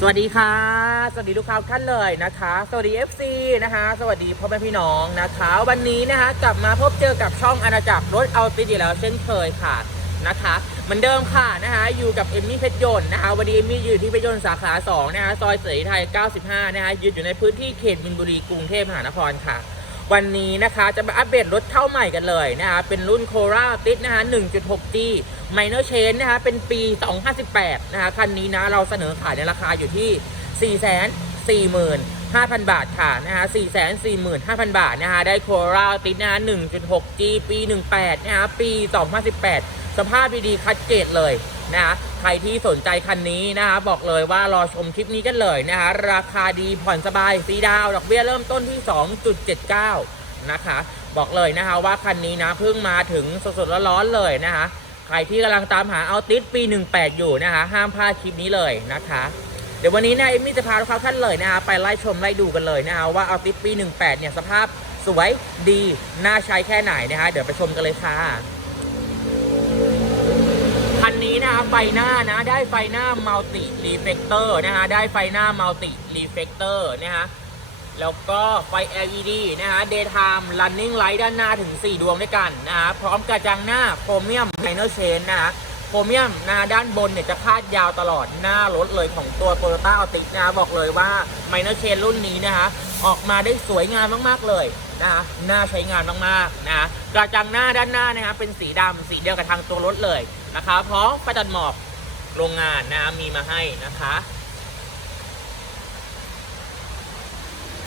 สวัสดีค่ะ สวัสดีลูกค้าท่านเลยนะคะ สวัสดี FC นะคะ สวัสดีพ่อแม่พี่น้องนะคะ วันนี้นะคะกลับมาพบเจอกับช่องอาณาจักรรถเอาติดอีกแล้วเช่นเคยค่ะนะคะเหมือนเดิมค่ะนะคะอยู่กับเอมมี่เพชรยนต์นะคะวันนี้เอมมี่อยู่ที่เพชรยนต์สาขา2นะคะซอยเสรีไทย 95 นะคะยืนอยู่ในพื้นที่เขตมินบุรีกรุงเทพมหานครค่ะ วันนี้นะคะจะมาอัปเดตรถเข้าใหม่กันเลยนะคะเป็นรุ่นโคราติดนะคะ 1.6G Minor Change นะคะเป็นปี 2018 นะคะคันนี้นะเราเสนอขายในราคาอยู่ที่ 445,000 บาทค่ะนะคะ445,000 บาทนะคะได้โคราติดนะคะ 1.6G ปี 18 นะคะปี 2018 สภาพดีๆคัดเกตเลยนะคะใครที่สนใจคันนี้นะคะบอกเลยว่ารอชมคลิปนี้กันเลยนะคะราคาดีผ่อนสบายสีดาว ดอกเบี้ยเริ่มต้นที่ 2.79 นะคะ บอกเลยนะคะว่าคันนี้นะเพิ่งมาถึงสดๆร้อนๆเลยนะคะ ใครที่กำลังตามหาเอาติดปี 18 อยู่นะคะ ห้ามพลาดคลิปนี้เลยนะคะ เดี๋ยววันนี้นะเอมมี่จะพาทุกท่านเลยนะคะไปไล่ชมไล่ดูกันเลยนะคะว่าเอาติดปี 18 เนี่ยสภาพสวยดีน่าใช้แค่ไหนนะคะเดี๋ยวไปชมกันเลยค่ะคันนี้นะคะไฟหน้านะได้ไฟหน้ามัลติรีเฟกเตอร์นะคะได้ไฟหน้ามัลติรีเฟกเตอร์นะคะ แล้วก็ไฟ LED นะคะ daytime running light ด้านหน้าถึง 4 ดวงด้วยกันนะคะพร้อมกระจังหน้าโครเมียมไมเนอร์เชนนะคะโครเมียมนะด้านบนเนี่ยจะคาดยาวตลอดหน้ารถเลยของตัว Toyota Altis นะคะบอกเลยว่าไมเนอร์เชนรุ่นนี้นะคะออกมาได้สวยงามมาก ๆ เลยนะคะน่าใช้งานมาก ๆนะคะกระจังหน้าด้านหน้านะคะเป็นสีดำสีเดียวกับทางตัวรถเลยนะคะพร้อมประจันหมอกโรงงานนะคะมีมาให้นะคะ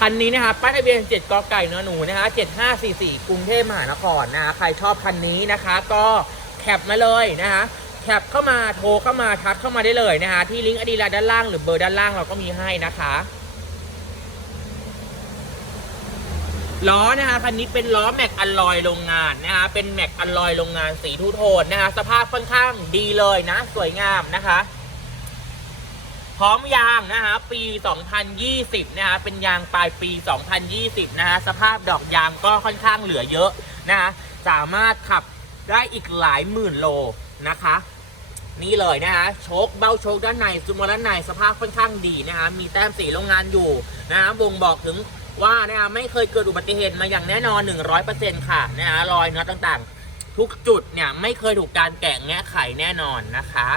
คันนี้นะคะป้ายทะเบียน 7กไก่นหนูนะคะ7544 กรุงเทพมหานครนะคะใครชอบคันนี้นะคะก็แคปมาเลยนะคะแคปเข้ามาโทรเข้ามาทักเข้ามาได้เลยนะคะที่ลิงก์อดีลน์ด้านล่างหรือเบอร์ด้านล่างเราก็มีให้นะคะล้อนะคะคันนี้เป็นล้อแม็กอัลลอยโรงงานนะคะเป็นแม็กอัลลอยโรงงานสีทูโทนนะคะสภาพค่อนข้างดีเลยนะ สวยงามนะคะ พร้อมยางนะคะปี 2020 นะคะเป็นยางปลายปี 2020 นะคะสภาพดอกยางก็ค่อนข้างเหลือเยอะนะคะสามารถขับได้อีกหลายหมื่นโลนะคะ นี่เลยนะคะโชคเบ้าโชคด้านในซุ้มอด้านในสภาพค่อนข้างดีนะคะมีแต้มสีโรงงานอยู่นะคะบ่งบอกถึงว่านะคะไม่เคยเกิดอุบัติเหตุมาอย่างแน่นอน 100%ค่ะนะคะรอยน็อตต่างๆ ทุกจุดเนี่ยไม่เคยถูกการแกะแงะไขแน่นอนนะคะ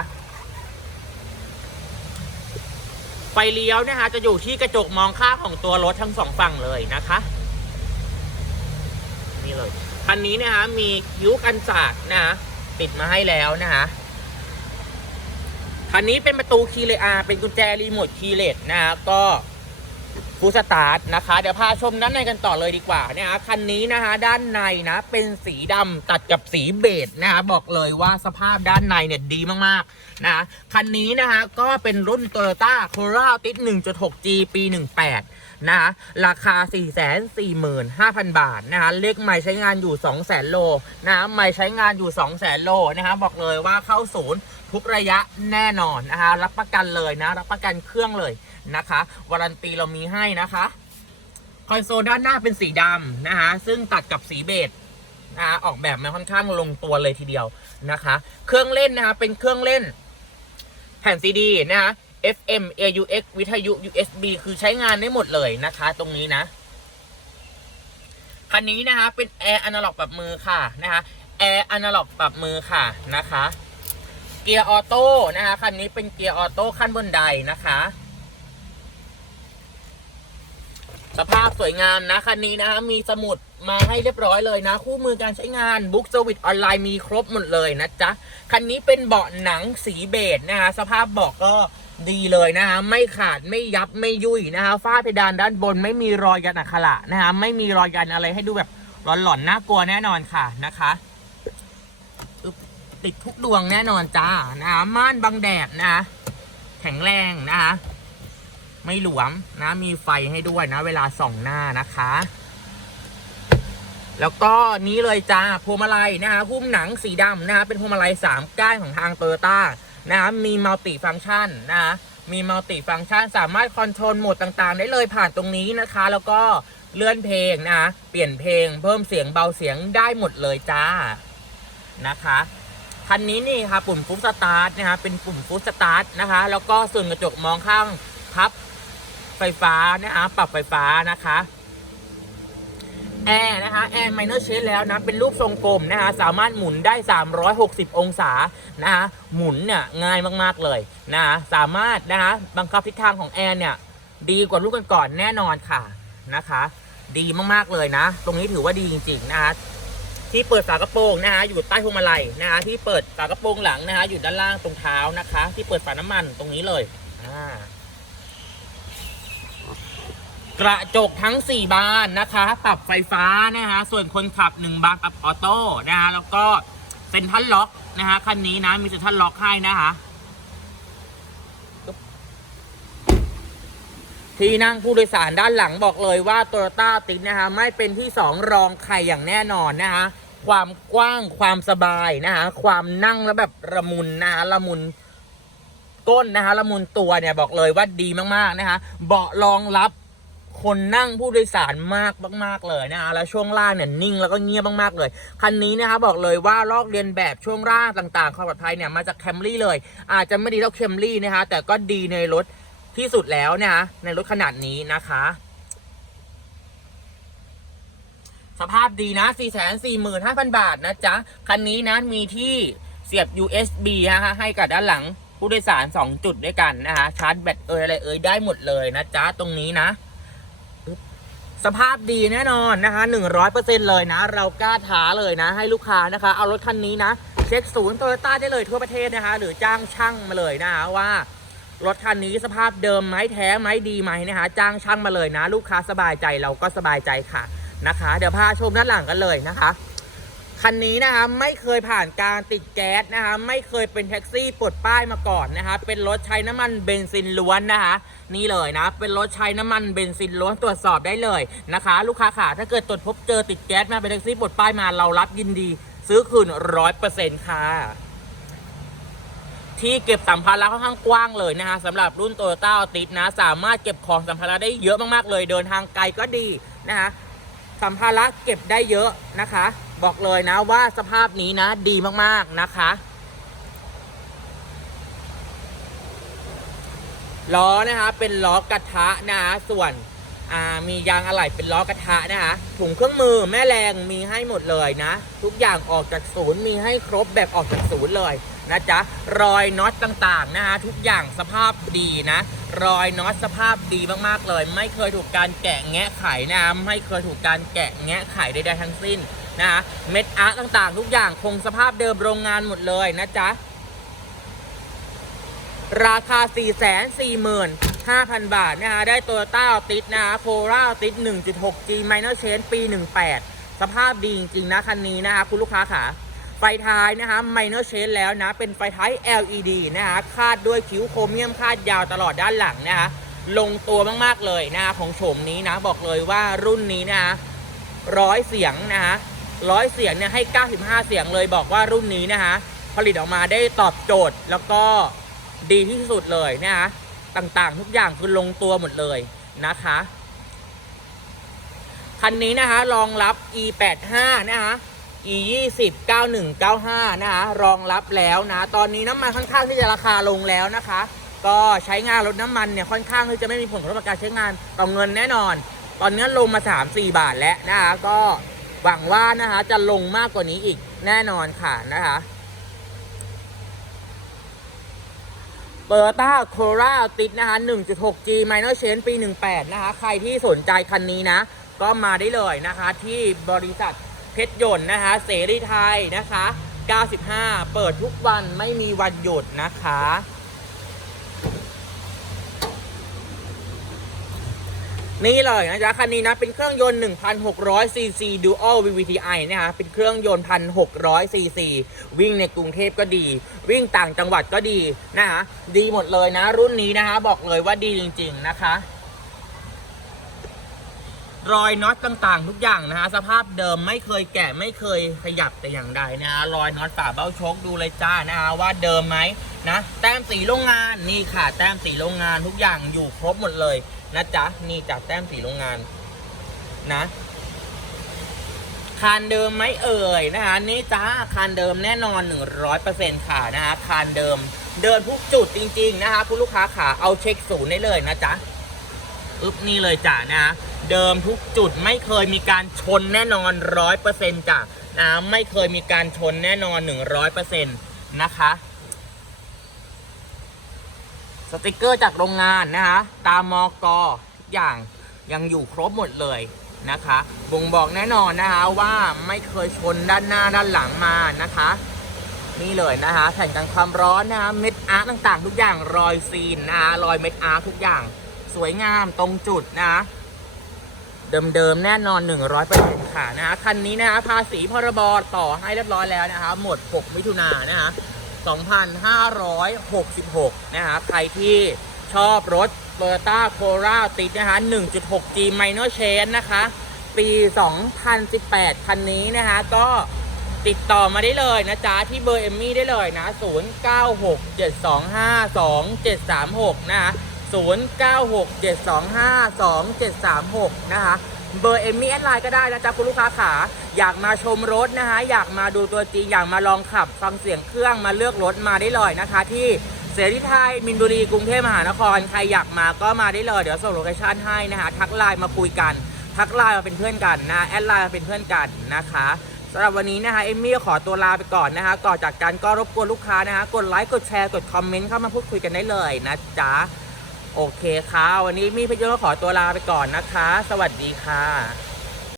ไฟเลี้ยวนะคะจะอยู่ที่กระจกมองข้างของตัวรถทั้งสองฝั่งเลยนะคะนี่เลยคันนี้นะคะมีคิ้วกันสาดนะคะติดมาให้แล้วนะคะคันนี้เป็นประตูคีเลอาเป็นกุญแจรีโมทคีเลตนะคะก็ ฟูสตาร์ทนะคะ เดี๋ยวพาชมด้านในกันต่อเลยดีกว่านะคะคันนี้นะคะด้านในนะเป็นสีดำตัดกับสีเบจนะคะบอกเลยว่าสภาพด้านในเนี่ยดีมากๆนะคะคันนี้นะคะก็เป็นรุ่น Toyota Corolla Altis 1.6G ปี 18 นะคะราคา 445,000 บาทนะคะเลขไม่ใช้งานอยู่ 200,000 โลนะคะไม่ใช้งานอยู่ 200,000 โลนะคะบอกเลยว่าเข้าศูนย์ ทุกระยะแน่นอนนะคะ รับประกันเลยนะ รับประกันเครื่องเลยนะคะ วารันตีเรามีให้นะคะ คอนโซลด้านหน้าเป็นสีดำนะคะ ซึ่งตัดกับสีเบจนะคะออกแบบมาค่อนข้างลงตัวเลยทีเดียวนะคะ เครื่องเล่นนะคะเป็นเครื่องเล่น แผ่นซีดีนะคะ FM AUX วิทยุ USB คือใช้งานได้หมดเลยนะคะ ตรงนี้นะคันนี้นะคะเป็นแอร์อนาล็อกปรับมือค่ะนะคะแอร์อนาล็อกปรับมือค่ะนะคะ เกียร์ออโต้นะคะคันนี้เป็นเกียร์ออโต้ขั้นบนไดนะคะ สภาพสวยงามนะคันนี้นะคะมีสมุดมาให้เรียบร้อยเลยนะ คู่มือการใช้งานบุ๊กเซอร์วิสออนไลน์มีครบหมดเลยนะจ๊ะ คันนี้เป็นเบาะหนังสีเบจนะคะสภาพเบาะก็ดีเลยนะคะไม่ขาดไม่ยับไม่ยุ่ยนะคะฝ้าเพดานด้านบนไม่มีรอยยันอักขระนะคะไม่มีรอยยันอะไรให้ดูแบบหลอนๆน่ากลัวแน่นอนค่ะนะคะ ติดทุกดวงแน่นอนจ้านะม่านบังแดดนะคะแข็งแรงนะคะไม่หลวมนะ มีไฟให้ด้วยนะ เวลาส่องหน้านะคะ แล้วก็นี้เลยจ้าพวงมาลัยนะคะหุ้มหนังสีดำนะคะเป็นพวงมาลัยสามก้านของทางโตโยต้านะคะมีมัลติฟังก์ชันนะคะมีมัลติฟังก์ชันสามารถคอนโทรลโหมดต่างๆ ได้เลยผ่านตรงนี้นะคะ แล้วก็เลื่อนเพลงนะคะเปลี่ยนเพลง เพิ่มเสียงเบาเสียงได้หมดเลยจ้านะคะ คันนี้นี่ค่ะปุ่มฟุตสตาร์ทนะคะเป็นปุ่มฟุตสตาร์ทนะคะ แล้วก็ส่วนกระจกมองข้างพับไฟฟ้านะคะปรับไฟฟ้านะคะแอร์นะคะแอร์ไมเนอร์เชนแล้วนะ เป็นรูปทรงกลมนะคะ สามารถหมุนได้ 360 องศานะคะหมุนเนี่ยง่ายมากๆเลยนะคะสามารถนะคะบังคับทิศทางของแอร์เนี่ยดีกว่ารุ่นก่อนๆแน่นอนค่ะนะคะ ดีมากๆเลยนะ ตรงนี้ถือว่าดีจริงๆนะคะ ที่เปิดฝากระโปรงนะคะอยู่ใต้พวงมาลัยนะคะที่เปิดฝากระโปรงหลังนะคะอยู่ด้านล่างตรงเท้านะคะ ที่เปิดฝาน้ำมันตรงนี้เลยอ่ากระจกทั้ง 4 บานนะคะ ปรับไฟฟ้านะคะส่วนคนขับ 1 บานปรับออโต้นะคะแล้วก็เซ็นทรัลล็อกนะคะคันนี้นะมีเซ็นทรัลล็อกให้นะคะที่นั่งผู้โดยสารด้านหลังบอกเลยว่าโตโยต้าติดนะคะไม่เป็นที่สองรองใครอย่างแน่นอนนะคะ ความกว้างความสบายนะคะความนั่งแล้วแบบระมุนนะคะละมุนก้นนะคะละมุนตัวเนี่ยบอกเลยว่าดีมากๆนะคะเบาะรองรับคนนั่งผู้โดยสารมากมาก ๆ เลยนะคะแล้วช่วงล่างเนี่ยนิ่งแล้วก็เงียบมากๆเลย คันนี้นะคะบอกเลยว่าลอกเรียนแบบช่วงล่างต่างๆความปลอดภัยเนี่ยมาจากแคมรี่เลย อาจจะไม่ดีเท่าแคมรี่นะคะแต่ก็ดีในรถที่สุดแล้วเนี่ยนะในรถขนาดนี้นะคะ สภาพดีนะ 445,000 บาทนะจ๊ะ คันนี้นะมีที่เสียบ USB นะคะให้กับด้านหลังผู้โดยสาร 2 จุดด้วยกันนะคะชาร์จแบตเอยอะไรเอยได้หมดเลยนะจ๊ะ ตรงนี้นะ สภาพดีแน่นอนนะคะ 100%เลยนะ เรากล้าท้าเลยนะ ให้ลูกค้านะคะ เอารถคันนี้นะ เช็คศูนย์โตโยต้าได้เลยทั่วประเทศนะคะ หรือจ้างช่างมาเลยนะคะว่ารถคันนี้สภาพเดิมไหมแท้ไหมดีไหมนะคะจ้างช่างมาเลยนะ ลูกค้าสบายใจเราก็สบายใจค่ะ นะคะ เดี๋ยวพาชมด้านหลังกันเลยนะคะคันนี้นะคะไม่เคยผ่านการติดแก๊สนะคะไม่เคยเป็นแท็กซี่ปลดป้ายมาก่อนนะคะเป็นรถใช้น้ำมันเบนซินล้วนนะคะนี่เลยนะเป็นรถใช้น้ำมันเบนซินล้วนตรวจสอบได้เลยนะคะ ลูกค้าค่ะถ้าเกิดตรวจพบเจอติดแก๊สมาเป็นแท็กซี่ปลดป้ายมาเรารับยินดี ซื้อคืนร้อยเปอร์เซ็นต์ค่ะ ที่เก็บสัมภาระค่อนข้างกว้างเลยนะคะสำหรับรุ่นโตโยต้าติสนะ สามารถเก็บของสัมภาระได้เยอะมากๆเลย เดินทางไกลก็ดีนะคะ สัมภาระเก็บได้เยอะนะคะ บอกเลยนะว่าสภาพนี้นะ ดีมากๆนะคะ ล้อนะคะเป็นล้อกระทะนะคะส่วนมียางอะไหล่เป็นล้อกระทะนะคะถุงเครื่องมือแม่แรงมีให้หมดเลยนะ ทุกอย่างออกจากศูนย์มีให้ครบแบบออกจากศูนย์เลย นะจ๊ะรอยน็อตต่างๆนะคะทุกอย่างสภาพดีนะ รอยน็อตสภาพดีมากๆเลย ไม่เคยถูกการแกะแงะไขนะไม่เคยถูกการแกะแงะไขใดๆทั้งสิ้นนะคะเม็ดอาร์ตต่างๆ ทุกอย่างคงสภาพเดิมโรงงานหมดเลยนะจ๊ะราคา 4 4 5 0 0 0 บาทนะคะได้โตโยต้าติดนะคะโคราติด 1.6G Minor Change ปี 18 สภาพดีจริงๆนะ คันนี้นะคะคุณลูกค้าค่ะ ฟท้ายนะคะ Minor Change แล้วนะ เป็นไฟท้าย LED นะคะคาดด้วยคิ้วโครเมียมคาดยาวตลอดด้านหลังนะคะลงตัวมากๆเลยนะคะของโฉมนี้นะบอกเลยว่ารุ่นนี้นะคะร้อยเสียงนะคะร้อยเสียงเนี่ยให้ 95 เสียงเลยบอกว่ารุ่นนี้นะคะผลิตออกมาได้ตอบโจทย์แล้วก็ดีที่สุดเลยนะคะต่างๆ ทุกอย่างคือลงตัวหมดเลยนะคะคันนี้นะคะรองรับ e 8 5 นะคะ e 2 0 91 95นะคะรองรับแล้วนะ ตอนนี้น้ำมันค่อนข้างที่จะราคาลงแล้วนะคะ ก็ใช้งานรถน้ำมันเนี่ยค่อนข้างที่จะไม่มีผลกระทบกับการใช้งานต่อเงินแน่นอน ตอนนี้ลงมา 3-4 บาทแล้วนะคะก็หวังว่านะคะจะลงมากกว่านี้อีกแน่นอนค่ะนะคะโตโยต้าโคราติดนะคะ 1.6G Minor Change ปี 18 นะคะ ใครที่สนใจคันนี้นะ ก็มาได้เลยนะคะที่บริษัท เพชรยนต์นะคะ เสรีไทยนะคะ 95 เปิดทุกวันไม่มีวันหยุดนะคะ นี่เลยนะจ๊ะคันนี้นะเป็นเครื่องยนต์ 1,600 cc Dual VVTi นะคะเป็นเครื่องยนต์ 1,600 cc วิ่งในกรุงเทพก็ดี วิ่งต่างจังหวัดก็ดีนะคะดีหมดเลยนะรุ่นนี้นะคะบอกเลยว่าดีจริง ๆ นะคะ รอยน็อตต่างๆ ทุกอย่างนะคะสภาพเดิมไม่เคยแกะไม่เคยขยับแต่อย่างใดนะคะรอยน็อตฝาเบ้าโชคดูเลยจ้านะคะว่าเดิมไหมนะแต้มสีโรงงานนี่ค่ะ แต้มสีโรงงานทุกอย่างอยู่ครบหมดเลยนะจ๊ะนี่จากแต้มสีโรงงานนะคานเดิมไหมเอ่ยนะคะนี่จ้าคานเดิมแน่นอน 100%ค่ะนะคะคานเดิม เดินทุกจุดจริง ๆ นะคะคุณลูกค้าขาเอาเช็คศูนย์ได้เลยนะจ๊ะ อึ๊บนี่เลยจ้ะนะ เดิมทุกจุดไม่เคยมีการชนแน่นอนร้อยเปอร์เซ็นต์จ้ะนะไม่เคยมีการชนแน่นอนหนึ่งร้อยเปอร์เซ็นต์นะคะสติกเกอร์จากโรงงานนะคะ ตามมอกอทุกอย่างยังอยู่ครบหมดเลยนะคะ บ่งบอกแน่นอนนะคะว่าไม่เคยชนด้านหน้าด้านหลังมานะคะ นี่เลยนะคะแผ่นกันความร้อนนะคะเม็ดอาร์ตต่างๆ ทุกอย่างรอยซีนนะคะรอยเม็ดอาร์ตทุกอย่าง สวยงามตรงจุดนะ เดิมๆแน่นอน 100%ค่ะนะคะคันนี้นะคะภาษีพรบต่อให้เรียบร้อยแล้วนะคะหมด 6 มิถุนายนนะคะ2,566 นะคะใครที่ชอบรถ Toyota Corolla ติดนะคะ 1.6G Minor Change นะคะ ปี 2018 คันนี้นะคะก็ติดต่อมาได้เลยนะจ๊ะ ที่เบอร์เอมมี่ได้เลยนะ 0967252736 นะคะ 0967252736 นะคะ เบอร์เอมมี่แอดไลน์ก็ได้นะจ๊ะคุณลูกค้าขาอยากมาชมรถนะคะอยากมาดูตัวจริง อยากมาลองขับฟังเสียงเครื่องมาเลือกรถมาได้เลยนะคะ ที่เสรีไทยมินบุรีกรุงเทพมหานคร ใครอยากมาก็มาได้เลย เดี๋ยวส่งโลเคชั่นให้นะคะทักไลน์มาคุยกันทักไลน์มาเป็นเพื่อนกันนะแอดไลน์มาเป็นเพื่อนกันนะคะสำหรับวันนี้นะคะเอมมี่ขอตัวลาไปก่อนนะคะก่อนจากกันก็รบกวนลูกค้านะคะกดไลค์กดแชร์กดคอมเมนต์เข้ามาพูดคุยกันได้เลยนะจ๊ะ โอเคค่ะ วันนี้มีพี่โยก็ขอตัวลาไปก่อนนะคะ สวัสดีค่ะ